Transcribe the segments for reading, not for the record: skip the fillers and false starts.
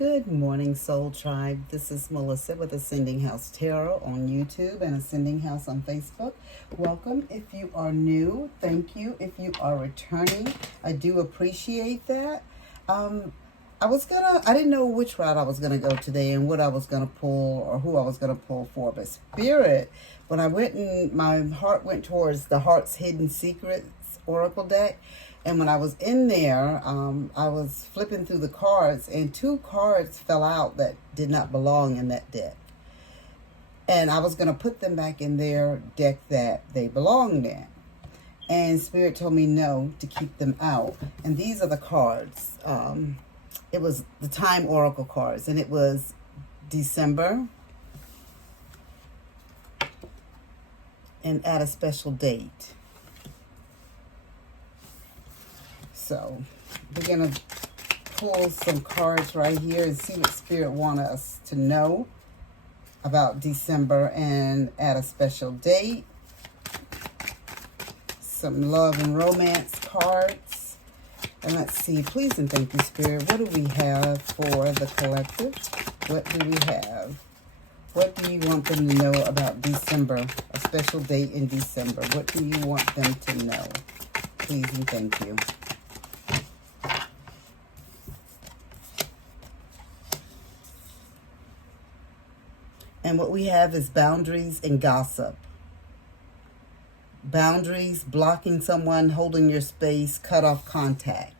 Good morning, Soul Tribe. This is Melissa with Ascending House Tarot on YouTube and Ascending House on Facebook. Welcome. If you are new, thank you. If you are returning, I do appreciate that. I didn't know which route I was gonna go today and what I was gonna pull or who I was gonna pull for, but Spirit, when I went and my heart went towards the Heart's Hidden Secrets Oracle deck. And when I was in there, I was flipping through the cards, and two cards fell out that did not belong in that deck. And I was going to put them back in their deck that they belonged in. And Spirit told me no, to keep them out. And these are the cards. It was the Time Oracle cards, and it was December and at a special date. So we're going to pull some cards right here and see what Spirit wants us to know about December and at a special date. Some love and romance cards. And let's see, please and thank you, Spirit. What do we have for the collective? What do we have? What do you want them to know about December, a special date in December? What do you want them to know? Please and thank you. And what we have is boundaries and gossip. Boundaries, blocking someone, holding your space, cut off contact.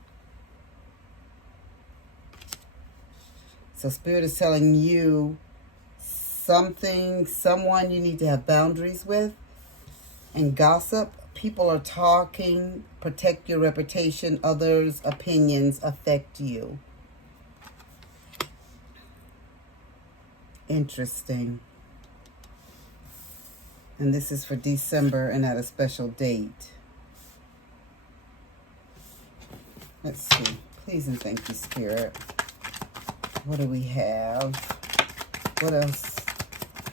So Spirit is telling you someone you need to have boundaries with. And gossip, people are talking, protect your reputation, others' opinions affect you. Interesting. And this is for December and at a special date. Let's see. Please and thank you, Spirit. What do we have? What else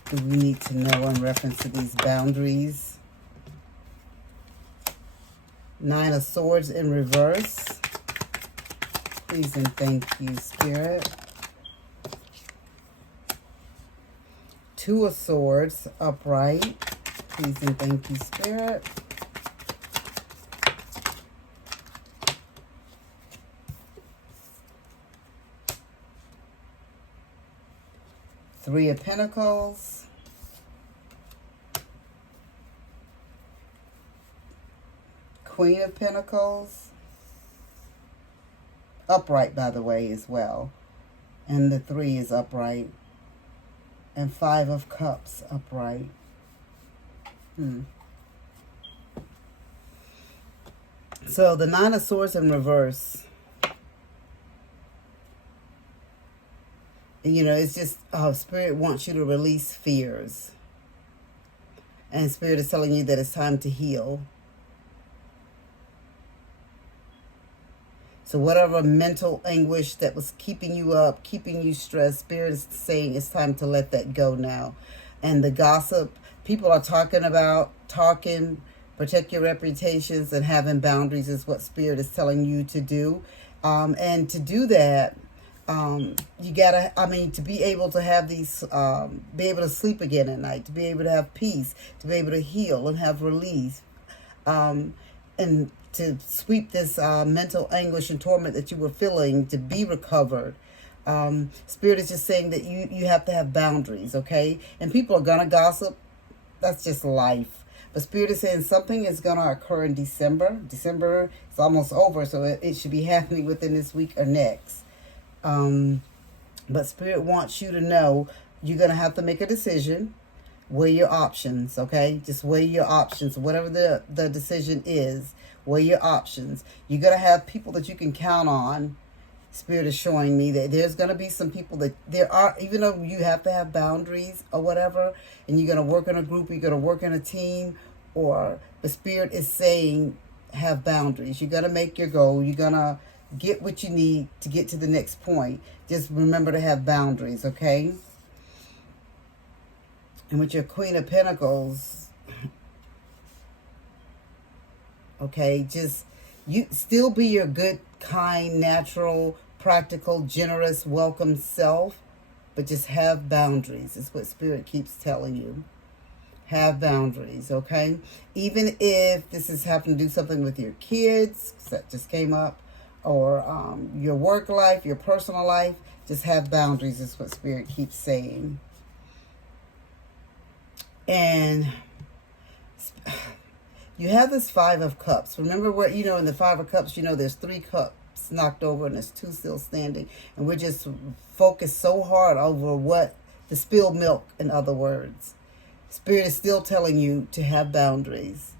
do we need to know in reference to these boundaries? Nine of Swords in reverse. Please and thank you, Spirit. Two of Swords upright. Please and thank you, Spirit. Three of Pentacles. Queen of Pentacles. Upright, by the way, as well. And the 3 is upright. And 5 of Cups upright. So the 9 of Swords in reverse. You know, it's just Spirit wants you to release fears. And Spirit is telling you that it's time to heal. So whatever mental anguish that was keeping you up, keeping you stressed, Spirit is saying it's time to let that go now. And the gossip, people are talking, protect your reputations and having boundaries is what Spirit is telling you to do. And to do that, you gotta, to be able to have these, be able to sleep again at night, to be able to have peace, to be able to heal and have relief. And to sweep this mental anguish and torment that you were feeling to be recovered. Spirit is just saying that you have to have boundaries, okay? And people are going to gossip. That's just life. But Spirit is saying something is going to occur in December. December is almost over, so it should be happening within this week or next. But Spirit wants you to know you're going to have to make a decision. Weigh your options, okay? Just weigh your options. Whatever the decision is, weigh your options. You're going to have people that you can count on. Spirit is showing me that there's going to be some people that there are, even though you have to have boundaries or whatever, and you're going to work in a group, you're going to work in a team, or the Spirit is saying have boundaries. You're going to make your goal. You're going to get what you need to get to the next point. Just remember to have boundaries, okay? And with your Queen of Pentacles, okay, just you still be your good, kind, natural practical, generous, welcome self, but just have boundaries is what Spirit keeps telling you. Have boundaries, okay? Even if this is having to do something with your kids, that just came up, or your work life, your personal life, just have boundaries is what Spirit keeps saying. And you have this Five of Cups. Remember where, in the Five of Cups, there's 3 cups knocked over and there's 2 still standing. And we're just focused so hard over what, the spilled milk, in other words. Spirit is still telling you to have boundaries.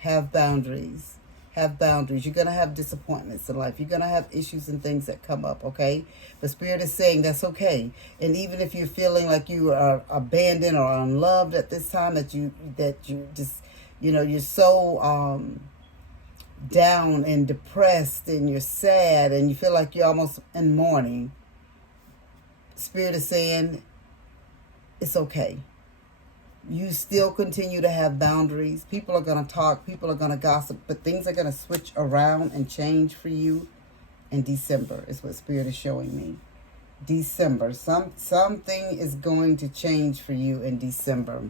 Have boundaries. Have boundaries. You're going to have disappointments in life. You're going to have issues and things that come up, okay? But Spirit is saying that's okay. And even if you're feeling like you are abandoned or unloved at this time, that you just, you're so down and depressed and you're sad and you feel like you're almost in mourning, Spirit is saying it's okay. You still continue to have boundaries. People are going to talk. People are going to gossip. But things are going to switch around and change for you in December is what Spirit is showing me. December. Something is going to change for you in December.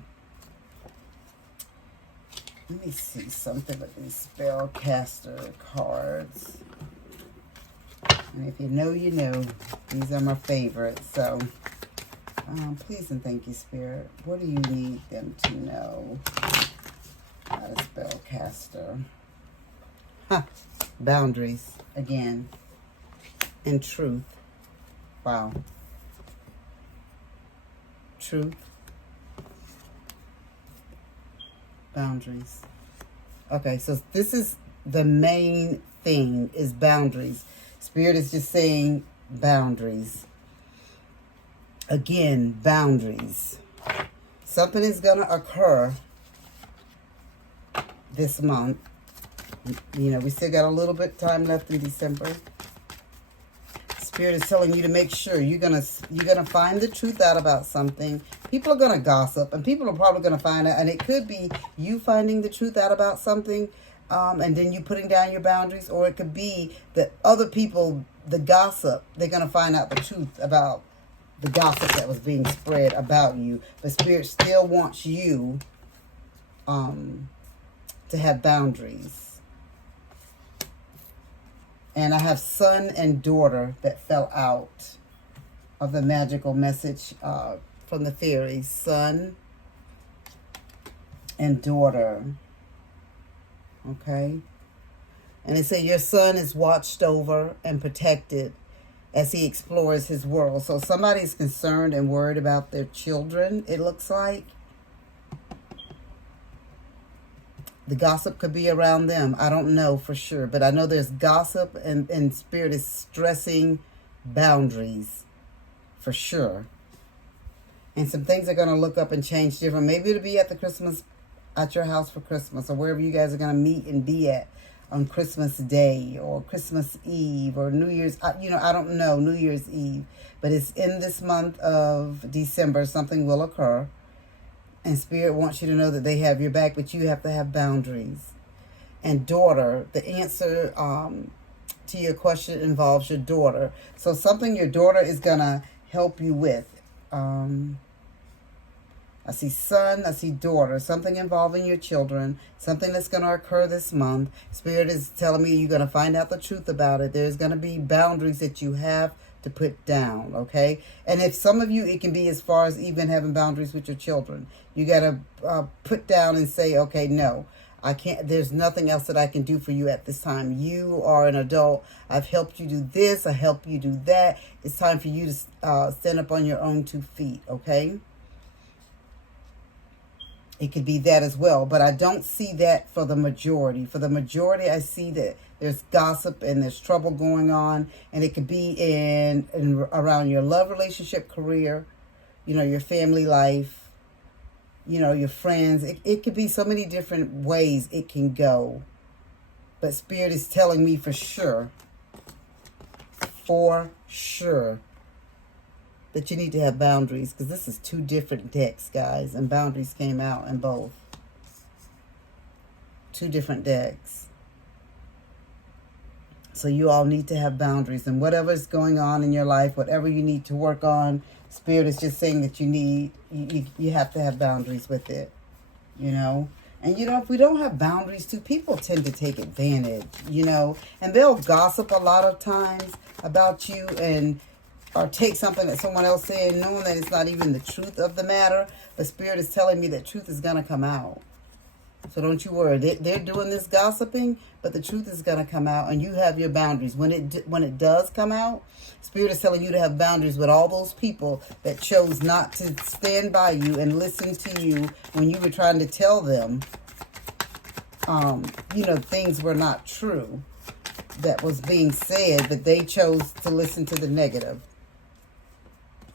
Let me see something with these spellcaster cards. And if you know, you know. These are my favorites. So... please and thank you, Spirit. What do you need them to know? Not a spellcaster. Boundaries, again. And truth. Wow. Truth. Boundaries. Okay, so this is the main thing, is boundaries. Spirit is just saying boundaries. Again, boundaries. Something is going to occur this month. We still got a little bit of time left in December. Spirit is telling you to make sure you're gonna find the truth out about something. People are gonna gossip, and people are probably gonna find out. And it could be you finding the truth out about something, and then you putting down your boundaries, or it could be that other people, the gossip, they're gonna find out the truth about the gossip that was being spread about you. But Spirit still wants you to have boundaries. And I have son and daughter that fell out of the magical message from the fairies. Son and daughter. Okay? And they say your son is watched over and protected as he explores his world. So somebody's concerned and worried about their children, it looks like. The gossip could be around them. I don't know for sure. But I know there's gossip, and Spirit is stressing boundaries for sure. And some things are going to look up and change different. Maybe it'll be at your house for Christmas, or wherever you guys are going to meet and be at on Christmas Day or Christmas Eve or New Year's. I don't know, New Year's Eve. But it's in this month of December. Something will occur. And Spirit wants you to know that they have your back, but you have to have boundaries. And daughter, the answer to your question involves your daughter. So something your daughter is going to help you with. I see son, I see daughter, something involving your children, something that's going to occur this month. Spirit is telling me you're going to find out the truth about it. There's going to be boundaries that you have to put down, okay? And if some of you, it can be as far as even having boundaries with your children. You got to put down and say, okay, no, I can't, there's nothing else that I can do for you at this time. You are an adult. I've helped you do this. I help you do that. It's time for you to stand up on your own 2 feet, okay? It could be that as well, but I don't see that for the majority. For the majority, I see that there's gossip and there's trouble going on, and it could be in around your love relationship, career, your family life, your friends. It could be so many different ways it can go. But Spirit is telling me for sure, that you need to have boundaries, because this is 2 different decks, guys, and boundaries came out in both. 2 different decks. So you all need to have boundaries. And whatever's going on in your life, whatever you need to work on, Spirit is just saying that you have to have boundaries with it, you know. And, you know, if we don't have boundaries too, people tend to take advantage, you know. And they'll gossip a lot of times about you and or take something that someone else said, knowing that it's not even the truth of the matter. But Spirit is telling me that truth is going to come out. So don't you worry. They're doing this gossiping, but the truth is going to come out, and you have your boundaries. When it does come out, Spirit is telling you to have boundaries with all those people that chose not to stand by you and listen to you when you were trying to tell them, you know, things were not true that was being said, but they chose to listen to the negative,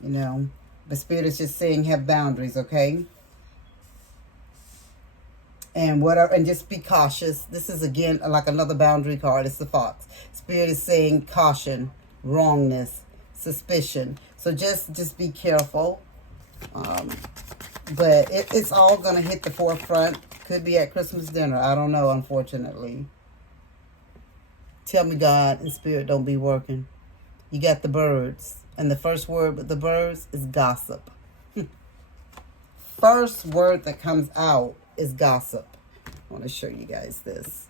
you know. The Spirit is just saying have boundaries, okay? And whatever, and just be cautious. This is again like another boundary card. It's the Fox. Spirit is saying caution, wrongness, suspicion. So just be careful. But it's all gonna hit the forefront. Could be at Christmas dinner. I don't know, unfortunately. Tell me God and Spirit don't be working. You got the birds. And the first word with the birds is gossip. First word that comes out is gossip. I want to show you guys this.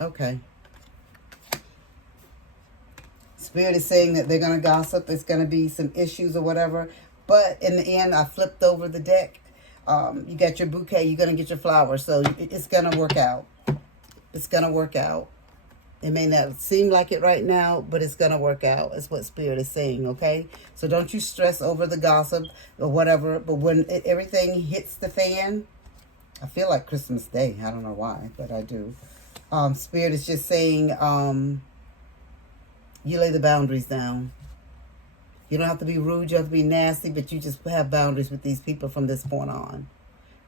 Okay. Spirit is saying that they're going to gossip. There's going to be some issues or whatever. But in the end, I flipped over the deck. You got your bouquet. You're going to get your flowers. So it's going to work out. It's going to work out. It may not seem like it right now, but it's going to work out. Is what Spirit is saying, okay? So don't you stress over the gossip or whatever. But when everything hits the fan, I feel like Christmas Day. I don't know why, but I do. Spirit is just saying you lay the boundaries down. You don't have to be rude. You don't have to be nasty, but you just have boundaries with these people from this point on.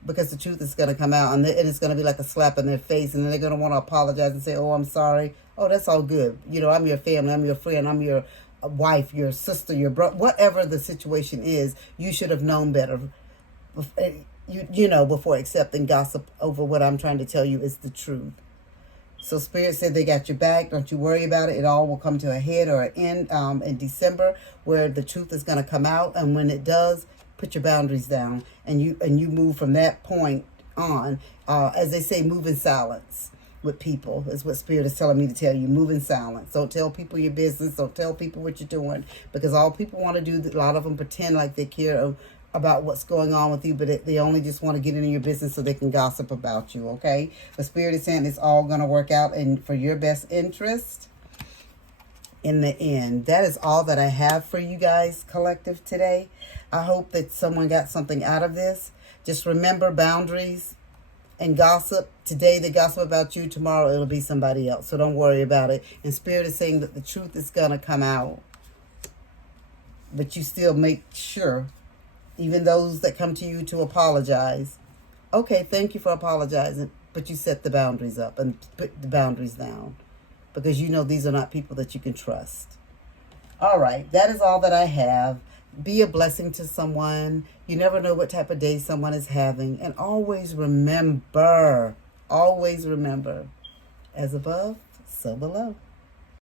Because the truth is going to come out, and it's going to be like a slap in their face, and then they're going to want to apologize and say, oh, I'm sorry. Oh, that's all good. You know, I'm your family. I'm your friend. I'm your wife, your sister, your brother. Whatever the situation is, you should have known better. You know, before accepting gossip over what I'm trying to tell you is the truth. So Spirit said they got your back. Don't you worry about it. It all will come to a head or an end in December, where the truth is going to come out. And when it does, put your boundaries down, and you move from that point on. As they say, move in silence with people is what Spirit is telling me to tell you. Move in silence. Don't tell people your business. Don't tell people what you're doing, because all people want to do, a lot of them pretend like they care about what's going on with you, but they only just want to get into your business so they can gossip about you, okay? But Spirit is saying it's all going to work out and for your best interest in the end. That is all that I have for you guys, collective, today. I hope that someone got something out of this. Just remember boundaries and gossip. Today they gossip about you. Tomorrow it'll be somebody else. So don't worry about it. And Spirit is saying that the truth is going to come out. But you still make sure, even those that come to you to apologize, okay, thank you for apologizing, but you set the boundaries up and put the boundaries down, because you know these are not people that you can trust. All right, that is all that I have. Be a blessing to someone. You never know what type of day someone is having. And always remember, as above, so below.